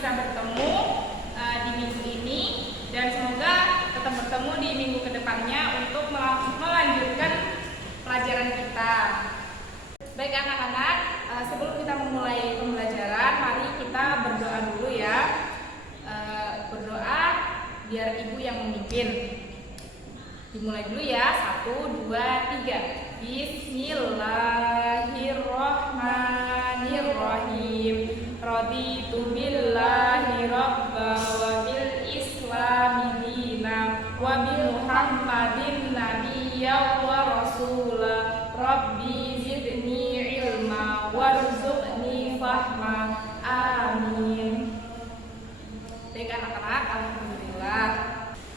bisa bertemu di minggu ini, dan semoga tetap bertemu di minggu kedepannya untuk melanjutkan pelajaran kita. Baik anak-anak, sebelum kita memulai pembelajaran, mari kita berdoa dulu ya. Berdoa biar ibu yang memimpin. Dimulai dulu ya, 1, 2, 3. Bismillahirrahmanirrahim. Raditu billahi rabba wa bil islami dina wa bi Muhammadin nabiyya wa rasula. Rabbi zidni ilma warzuqni fahma. Amin. Baik anak-anak, alhamdulillah.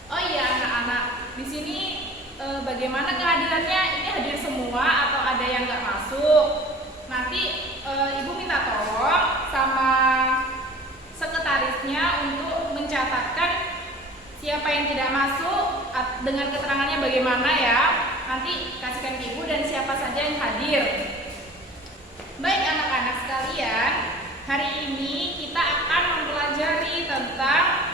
Oh iya anak-anak, di sini bagaimana kehadirannya? Ini hadir semua atau ada yang nggak masuk? Nanti ibu minta tolong sama sekretarisnya untuk mencatatkan siapa yang tidak masuk dengan keterangannya bagaimana ya. Nanti kasihkan ke ibu dan siapa saja yang hadir. Baik anak-anak sekalian, hari ini kita akan mempelajari tentang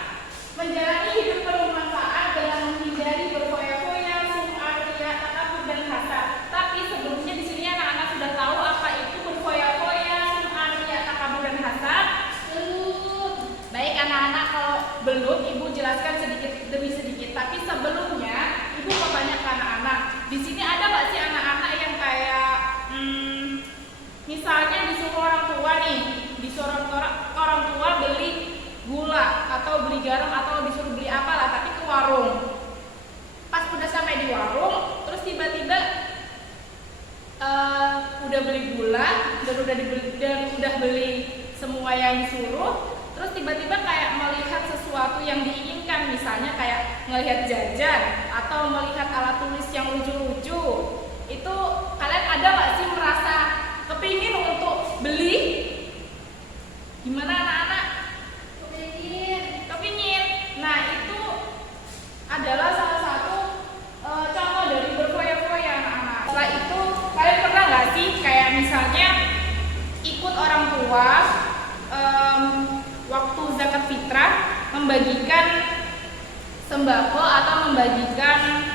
menjalani hidup bermanfaat dengan menghindari berfoya-foya, sum'ah, riya, takabur dan hasad. Tapi sebelumnya di sini anak-anak sudah tahu apa itu berfoya-foya, sum'ah, riya, takabur dan hasad? Belum. Baik anak-anak, kalau belum ibu jelaskan sedikit demi sedikit. Tapi sebelumnya ibu mau tanya ke anak-anak. Di sini ada nggak sih anak-anak yang kayak misalnya disuruh orang tua nih, disuruh orang tua beli gula atau beli garam atau disuruh beli apalah, tapi ke warung. Pas udah sampai di warung, terus tiba-tiba udah beli gula dan udah beli semua yang disuruh, terus tiba-tiba kayak melihat sesuatu yang diinginkan, misalnya kayak melihat jajan atau melihat alat tulis yang lucu-lucu. Itu kalian ada nggak sih merasa kepingin untuk beli? Gimana anak-anak? Kepingin. Nah itu adalah salah satu contoh dari berfoya-foya anak-anak. Setelah itu kalian pernah nggak sih kayak misalnya ikut orang tua waktu zakat fitrah membagikan sembako atau membagikan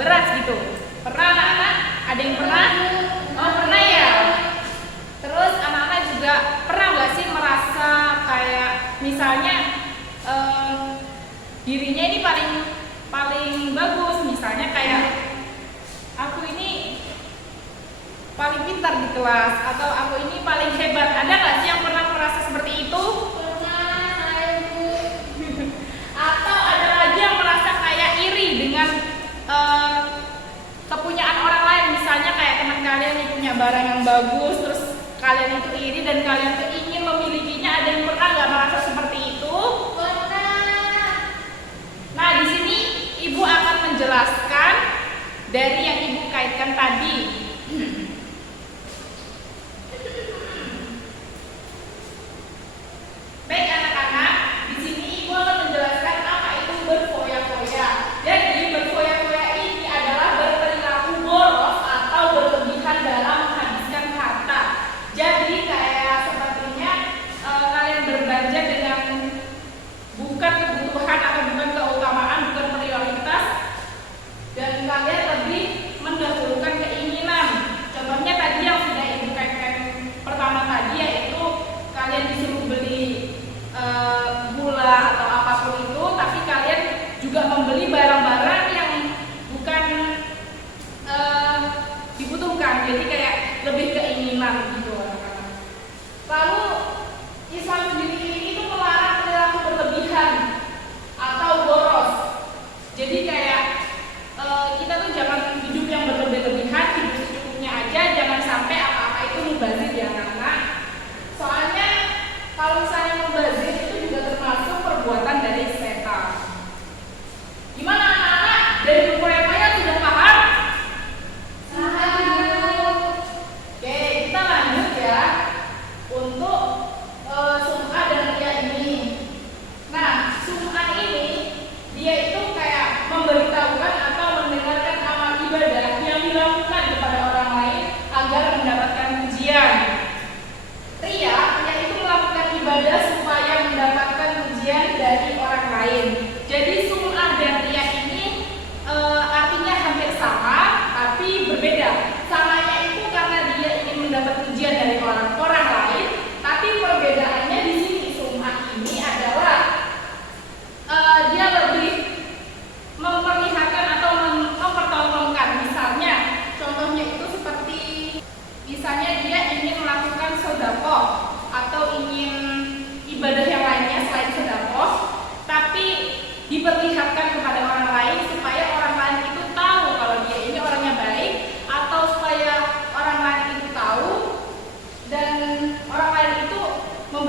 beras gitu? Pernah anak-anak? Ada yang pernah? Oh pernah ya. Terus anak-anak juga pernah nggak sih merasa kayak misalnya dirinya ini paling bagus, misalnya kayak aku ini paling pintar di kelas atau aku ini paling hebat. Ada nggak sih yang pernah merasa seperti itu? Pernah, ibu. Atau ada lagi yang merasa kayak iri dengan kepunyaan orang lain, misalnya kayak teman kalian yang punya barang yang bagus, terus kalian itu iri dan kalian tuh ingin memilikinya. Ada yang pernah nggak merasa seperti itu? Pernah. Nah di sini ibu akan menjelaskan dari yang ibu kaitkan tadi. Baik anak-anak, di sini ibu akan menjelaskan apa itu berfoya-foya. Jadi berfoya-foya ini adalah berperilaku boros atau berlebihan dalam menghabiskan harta. Jadi kayak sepertinya kalian berbelanja dengan bukan kebutuhan atau bukan keutamaan, bukan prioritas, dan kalian lebih mendahulukan keinginan.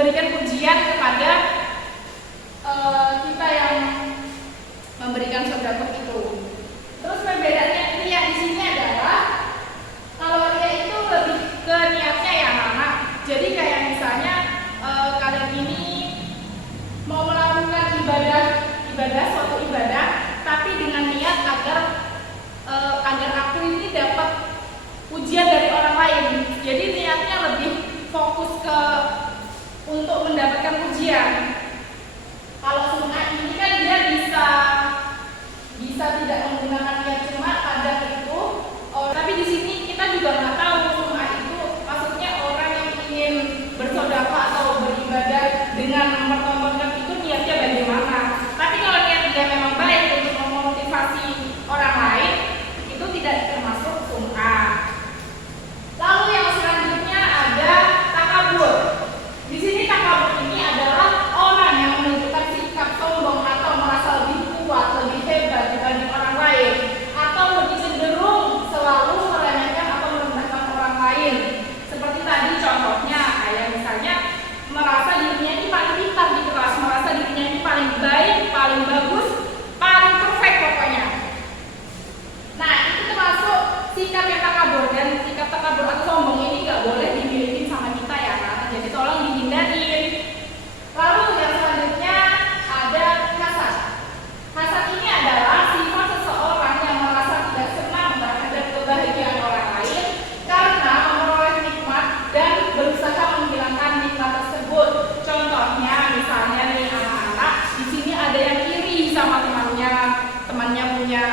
memberikan pujian kepada kita yang memberikan sedekah itu. Terus perbedaannya ria di sini adalah kalau ria itu lebih ke niatnya ya anak. Jadi kayak misalnya kalian ini mau melakukan suatu ibadah, tapi dengan niat agar aku ini dapat pujian dari orang lain. Jadi niatnya lebih fokus untuk mendapatkan pujian. Kalau sum'ah ini kan dia bisa tidak menggunakan niat cuma kadang itu. Tapi di sini kita juga nggak tahu sum'ah itu maksudnya orang yang ingin bersedekah atau beribadah dengan mempertontonkan itu niatnya bagaimana. Tapi kalau niat dia memang baik untuk memotivasi orang lain, itu tidak termasuk sum'ah. Lalu yang selanjutnya ada takabur. Di sini takabur ini adalah orang yang menunjukkan sikap sombong atau merasa lebih kuat, lebih hebat dibanding orang lain, atau lebih cenderung selalu meremehkan atau merendahkan orang lain. Seperti tadi contohnya, kayak misalnya merasa dirinya ini paling pintar di kelas, merasa dirinya ini paling baik, paling bagus, paling perfect pokoknya. Nah, itu termasuk sikap yang takabur, dan sikap takabur atau sombong ini nggak boleh dimiliki sama kita ya kan? Jadi tolong dihindarin. Lalu yang selanjutnya ada hasad. Hasad ini adalah sifat seseorang yang merasa tidak senang terhadap kebahagiaan orang lain karena memperoleh nikmat dan berusaha menghilangkan nikmat tersebut. Contohnya misalnya nih anak-anak, di sini ada yang iri sama temannya punya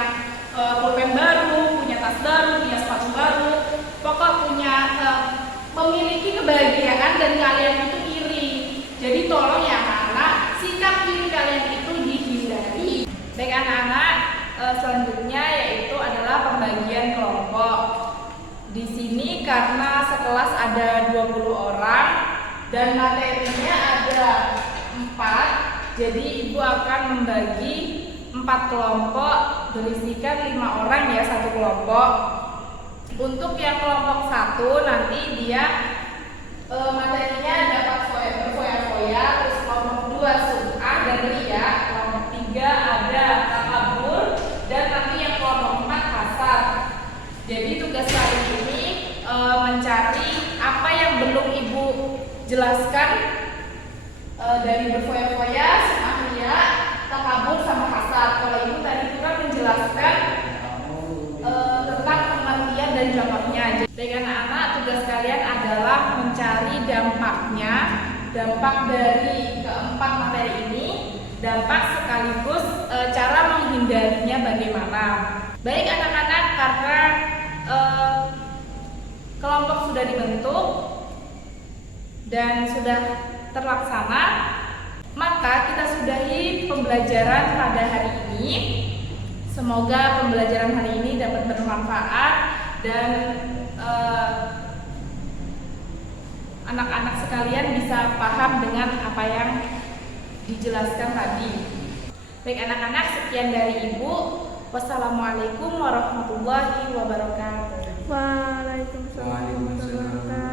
pulpen baru, punya tas baru, punya sepatu baru, pokok memiliki kebahagiaan dan kalian itu iri. Jadi tolong ya anak-anak, sikap iri kalian itu dihindari. Baik anak-anak, selanjutnya yaitu adalah pembagian kelompok. Di sini karena sekelas ada 20 orang dan materinya ada 4, jadi ibu akan membagi 4 kelompok berisikan 5 orang ya satu kelompok. Untuk yang kelompok 1 nanti dia materinya dapat berfoya-foya. Terus kelompok 2 sum'ah dan ria, kelompok 3 ada takabur, dan nanti yang kelompok 4 hasad. Jadi tugas kali ini mencari apa yang belum ibu jelaskan dari berfoya-foya, sum'ah, ria, takabur sama hasad. Kalau ibu tadi kurang menjelaskan tentang pengertian dan dampaknya. Jadi anak-anak, tugas kalian adalah mencari dampaknya, dampak dari keempat materi ini, dampak sekaligus cara menghindarinya bagaimana. Baik anak-anak, karena kelompok sudah dibentuk dan sudah terlaksana, maka kita sudahi pembelajaran pada hari ini. Semoga pembelajaran hari ini dapat bermanfaat dan anak-anak sekalian bisa paham dengan apa yang dijelaskan tadi. Baik anak-anak, sekian dari ibu. Wassalamualaikum warahmatullahi wabarakatuh. Waalaikumsalam warahmatullahi wabarakatuh.